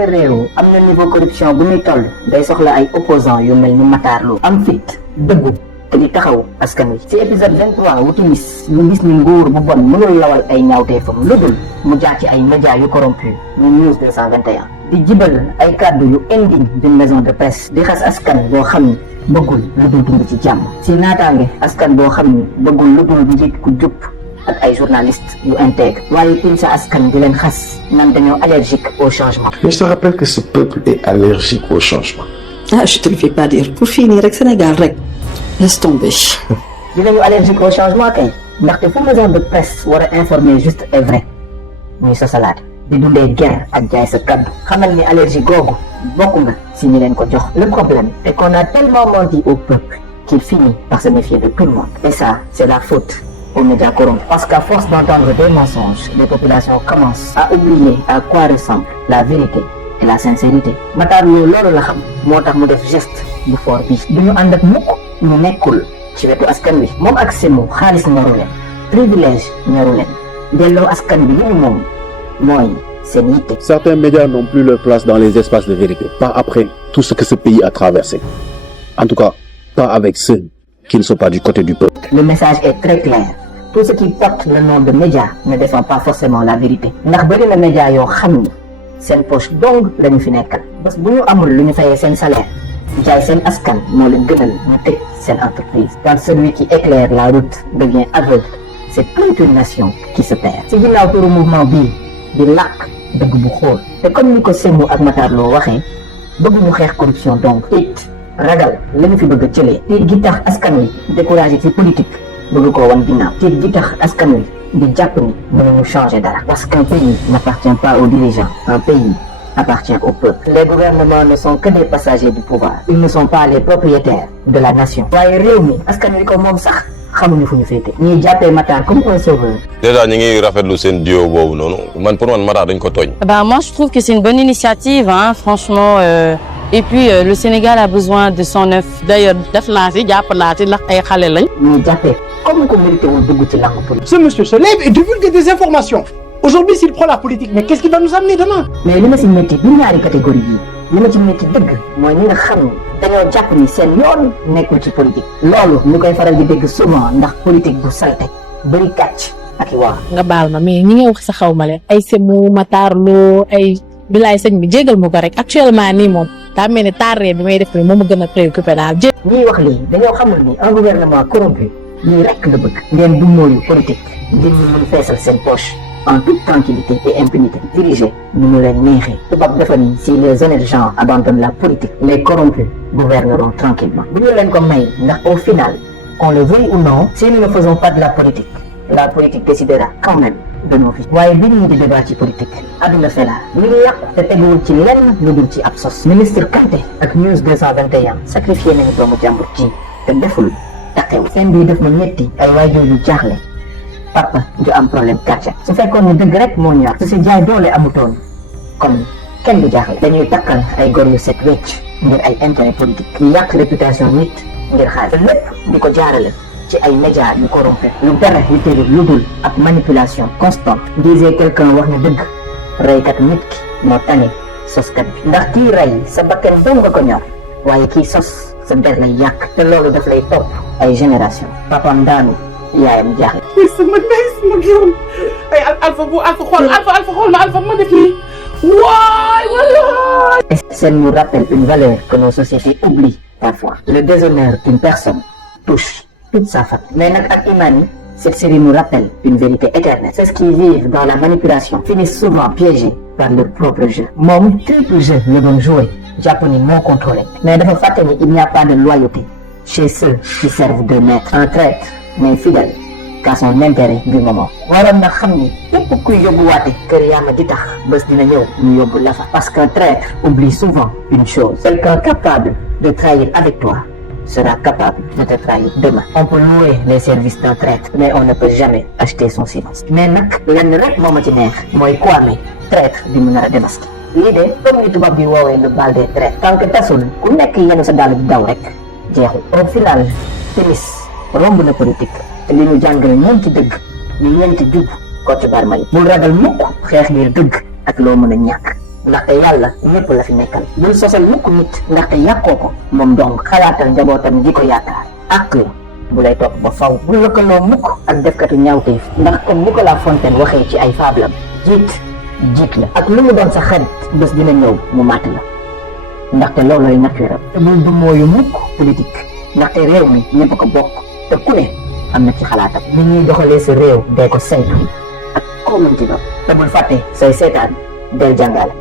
nga réew am na niveau corruption bu muy toll day soxla ay opposants yu mel ni Matar Lo am fit dëggu te di taxaw askan wi. ci épisode 23 wu timis ñu gis ni nguur bu bon mënul lawal ay ñaawteefam lu dul mu jaar ci ay médias yu corrompu ñu News 221 di jibal ay kàddu yu indigne d'une maison de presse di xas askan boo xam ni bëggul lu dul dund ci jàmm ci naataange askan boo xam ni bëggul lu dul njiit ku jub ak ay journalistes yu intègre waaye tim sa askan di leen xas nan dañoo allergique au changement. Mais je te rappelle que ce peuple est allergique au changement. Ah, je te le fais pas dire. Pour finir rek Sénégal rek laisse tomber. dinañu allergique au changement kay ndaxte fu maison de presse war a informer juste et vrai muy sosalaate di dundee guerre ak jaay sa kaddu xamal ni allergie googu bokk nga si ñi leen ko jox. Le problème est qu'on a tellement menti au peuple qu'il finit par se méfier de tout le monde et ça c'est la faute aux médias corrompus. Parce qu'à force d'entendre des mensonges, les populations commencent à oublier à quoi ressemble la vérité et la sincérité. Matar Lo loolu la xam moo tax mu def geste bu fort bi du ñu ànd ak mukk ñu nekkul ci wetu askan wi moom ak semu xaalis ñoru leen privilège ñoru leen delloo askan bi li ñu moom mooy seen yitte. Certains médias n'ont plus leur place dans les espaces de vérité, pas après tout ce que ce pays a traversé. En tout cas, pas avec ceux qui ne sont pas du côté du peuple. Le message est très clair. Tout ce qui porte le nom de média ne défend pas forcément la vérité. ndax bëri na média yoo xam ni seen poche dong la ñu fi nekkal bés bu ñu amul lu ñu fayee seen salaire jaay seen askan moo leen gënal ñu tëj seen entreprise. Quand celui qui éclaire la route devient aveugle, c'est toute une nation qui se perd. ci ginnaaw turu mouvement bii di làkk dëgg bu xóor te comme ni ko Semou ak Matar Lo waxee bëgguñu xeex corruption donc it ragal la ñu fi bëgg a jëlee tiit gi tax askan wi découragé ci politique bëgg koo wan ginnaaw tiit gi tax askan wi di jàpp ni mënuñu changer dara parce qu'un pays n'appartient pas aux dirigeants, un pays appartient au peuple. Les gouvernements ne sont que des passagers du pouvoir, ils ne sont pas les propriétaires de la nation. waaye réew mi askan wi ko moom sax xamuñu fu ñu féete ñuy jàppee Matar comme un sauveur. Déjà ñu ngi rafetlu seen duo boobu noonu man pour man Matar dañ ko tooñ. Bah moi je trouve que c'est une bonne initiative hein, franchement et puis le Sénégal a besoin de son œuf. D'ailleurs def naa si jàpp naa si ndax ay xale lañ. ñuy jàppee comme ko mérité wul dugg ci langue politique. Ce monsieur se lève et divulgue des informations. Aujourd'hui s'il prend la politique mais qu'est-ce qui va nous amener demain? mais li ma si métti du ñaari catégorie yi li ma ci métti dëgg mooy ñi nga xam ni dañoo jàpp ni seen yoon nekkul ci politique. loolu ñu koy faral di dégg souvent ndax politique bu salte bëri kàcc ak i waa. nga baal ma mais ñi nga wax sa xaw ma leen ay Semou Matar Lo ay bilaay sëñ bi jégal mu ko rek actuellement nii moom daa mel ni taaree bi may def nii moom ma gën a préoccupé daal. ñiy wax lii dañoo xamul ni un gouvernement corrompu lii rek la bëgg. ngeen du mooyu politique ngir ñu mën feesal seen poche en toute tranquillité et impunité. diriger ñu mu leen neexee. tubaab dafa ni si les honnêtes gens abandonnent la politique les corrompus gouverneront tranquillement. bu ñu leen ko may ndax au final qu'on le veuille ou non si nous ne faisons pas de la politique décidera quand même de nos vies. waaye bi ñu di débat ci politique adduna fela li ngi yàqu te teguwul ci lenn lu dul ci ab sos. ministre Kanté ak News 221 sacrifié nañu doomu jàmbur ci te deful taxew. seen bii def na ñetti ay waajur yu jaaxle papa ju am problème cardiaque. su fekkoon ni dëgg rek moo ñor su si jaay doole amutoon kon kenn du jaaxle. dañuy takkal ay gor yu set wecc ngir ay intérêt politique. yu yàq réputation nit ngir xaalis. lépp di ko jaarale ci ay médias yu corrompus. lu dara yu tëri lu dul ak manipulation constante. disait quelqu'un wax na dëgg reykat nit ki moo tane soskat bi. ndax kii rey sa bakkan dong nga ko ñor waaye kii sos sa der lay yàq te loolu daf lay topp ay génération. papaam daanu yaayam jaaxle. sama ndey sama giroon ay alpha xool ma def nii waay wallaay. Ça nous rappelle une valeur que nos sociétés oublient parfois. Le déshonneur d'une personne touche toute sa famille. Mais nag ak iman yi cette série nous rappelle une vérité éternelle. Ceux qui vivent dans la manipulation finissent souvent piégés par leur propre jeu. moom triple jeu la doon joué jàpp ni moo contrôlé mais dafa fàtte ni il n'y a pas de loyauté chez ceux qui servent de maître. Un traître mais fidèle qu'à son intérêt du moment. waroon na xam ni képp kuy yóbbuwaate kër yaama di tax bés dina ñëw ñu yóbbu la fa. parce qu'un traître oublie souvent une chose. quelqu'un capable de trahir avec toi sera capable de te trahir demain. on peut louer les services d'un traître mais on ne peut jamais acheter son silence. mais nag lenn rek moo ma ci neex mooy Kwame traître bi mu nar a démasqué. lii de comme ni tubaab bi woowee le bal des traîtres. tant que tasul ku nekk yenu sa dàll di daw rek jeexul. au final timis romb na politique te li ñu jàngale ñeenti dëgg ñu ñeenti jub Kocc Barma yi. bul ragal mukk xeex ngir dëgg ak loo mën a ñàkk ndaxte yàlla ñëpp la fi nekkal bul sosal mukk nit ndaxte yàqoo ko moom dong xalaatal njabootam gi ko yaakaar ak la bu lay topp ba faw bul lëkkaloo mukk ak defkatu ñaawteef ndax comme Nicolas Fontaine waxee ci ay fablam jiit la ak lu mu doon sa xarit bés dina ñëw mu màtt la ndaxte loolooy naturel te bul du mooyu mukk politique ndaxte réew mi ñëpp ko bokk te ku ne am na ci xalaatam ni ñuy doxalee sa réew day ko saytu ak koo mënti doon te bul fàtte say seetaan del jàngale